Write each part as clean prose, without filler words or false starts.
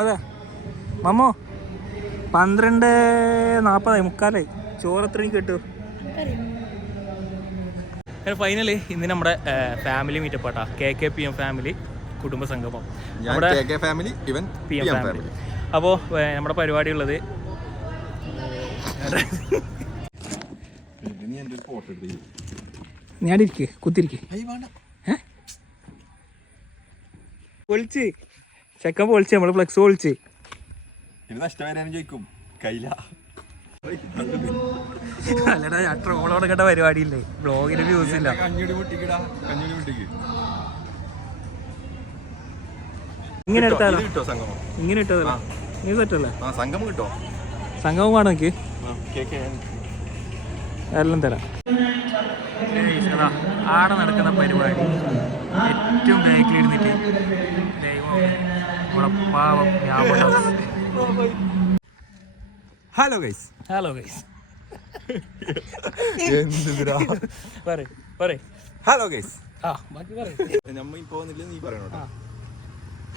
അതെ മമ്മോ 12:40 മുക്കാലായി. ചോറ് എത്ര മണിക്ക് കിട്ടും? ഫൈനലി ഇന്ന് നമ്മുടെ ഫാമിലി മീറ്റപ്പ് ആട്ടാ. KKPM ഫാമിലി കുടുംബ സംഗമം. അപ്പോൾ നമ്മുടെ പരിപാടി ഉള്ളത് ഞാനിരിക്കെ കുത്തിരിക്കെ പൊളിച്ച് ചെക്കൻ പൊളിച്ച് നമ്മള് ഫ്ലെക്സ് പൊളിച്ച് അല്ലടാ ട്രോളോടെ കേട്ട പരിപാടിയില്ലേ, ബ്ലോഗിന് വ്യൂസ് ഇല്ല. ഇങ്ങനെ എടുത്താലോ? ഇങ്ങനെ ഇട്ടതല്ല നീ സെറ്റല്ലേ? സംഗമം വേണം എനിക്ക് എല്ലാം തരാം. ആടെ നടക്കുന്ന പരിപാടി ഏറ്റവും ബാക്കിൽ ഇരുന്നിട്ട് പാവം. Hello guys hello guys hello guys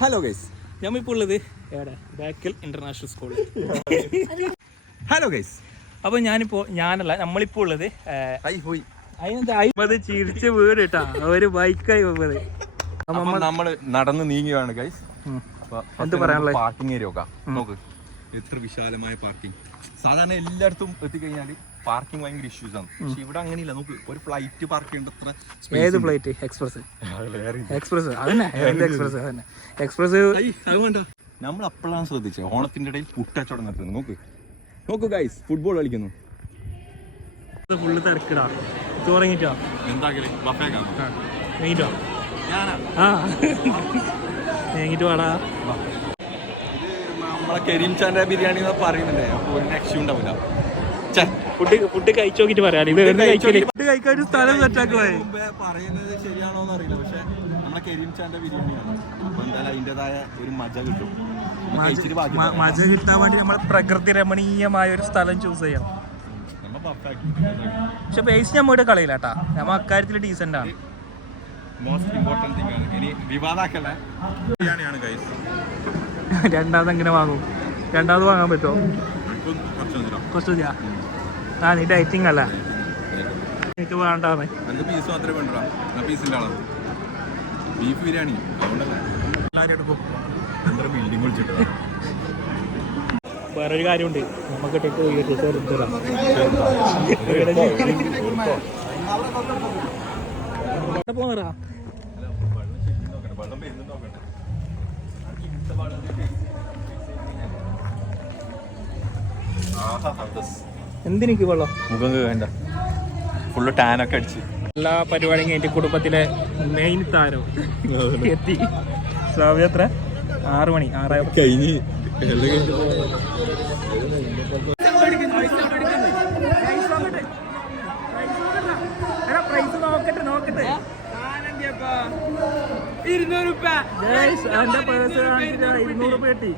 hello guys ഞമ്മ ഉള്ളത് എവിടെ? ബേക്കൽ ഇന്റർനാഷണൽ സ്കൂളിൽ. Hello guys. അപ്പൊ നമ്മളിപ്പോ ഉള്ളത് അതിനകത്ത് ചിരിച്ച് വീട് കേട്ടാ ഒരു ബൈക്കായി പോകുന്നത്. നമ്മള് നടന്ന് നീങ്ങിയാണ് ഗൈസ്. എന്ത് പറയാനുള്ള പാർക്കിംഗ് ഏരിയ നോക്ക്, എത്ര വിശാലമായ പാർക്കിംഗ്. സാധാരണ എല്ലായിടത്തും എത്തിക്കഴിഞ്ഞാല് പാർക്കിംഗ് ഭയങ്കര ഇഷ്യൂസ് ആണ്. പക്ഷെ ഇവിടെ അങ്ങനെയില്ല. നോക്ക്, ഒരു ഫ്ലൈറ്റ് പാർക്ക് ചെയ്യേണ്ട അത്ര. ഏത് ഫ്ലൈറ്റ്? എക്സ്പ്രസ് അതന്നെ. എക്സ്പ്രസ് നമ്മൾ അപ്പോഴാണ് ശ്രദ്ധിച്ചത് ഓണത്തിന്റെ ഇടയിൽ പുട്ടച്ചവടം നടത്തുന്നത്. നോക്ക് ഗൈസ്, ഫുട്ബോൾ കളിക്കുന്നു. ഫുള്ള് തിരക്കിടാ. തുടങ്ങിട്ടോ എങ്ങിട്ട് വാടാ. നമ്മളെ കരീം ചാന്റെ ബിരിയാണി പറയുന്നുണ്ടേ, അപ്പൊ ഒരു രക്ഷ ഉണ്ടാവില്ല. ഫുഡ് കഴിച്ചു നോക്കിട്ട് പറയാം. ഫുഡ് കഴിക്കാൻ സ്ഥലം സെറ്റാക്കുവാ. പറയുന്നത് ശരിയാണോന്ന് അറിയില്ല, പക്ഷെ നമ്മളെ കരീം ചാന്റെ ബിരിയാണിയാണ്. അപ്പൊ എന്തായാലും അതിൻ്റെതായ ഒരു മജ കിട്ടും. മജ കിട്ടാൻ വേണ്ടി നമ്മൾ പ്രകൃതി രമണീയമായ ഒരു സ്ഥലം ചൂസ് ചെയ്യണം. പക്ഷെ പൈസ നമ്മളുടെ കളയില്ല കേട്ടാ. നമ്മ അക്കാര്യത്തിൽ ഡീസന്റ് ആണ്. രണ്ടാമത് എങ്ങനെ വാങ്ങും? രണ്ടാമത് വാങ്ങാൻ പറ്റുമോ? കുറച്ച് നീ ഡയറ്റിംഗ് അല്ല, എനിക്ക് വേണ്ടാന്ന്. വേറൊരു കാര്യമുണ്ട്, നമുക്ക് പോന്നറാ. എന്തിനേക്ക് വെള്ളം? മുഖം വേണ്ട, ഫുള്ള് ടാനൊക്കെ അടിച്ച്. എല്ലാ പരിപാടിയും കഴിഞ്ഞിട്ട് കുടുംബത്തിലെ മെയിൻ താരം എത്തി. സമയം എത്ര? 6 മണി. 6 കഴിഞ്ഞ്. നോക്കട്ടെ 200 രൂപ കിട്ടി.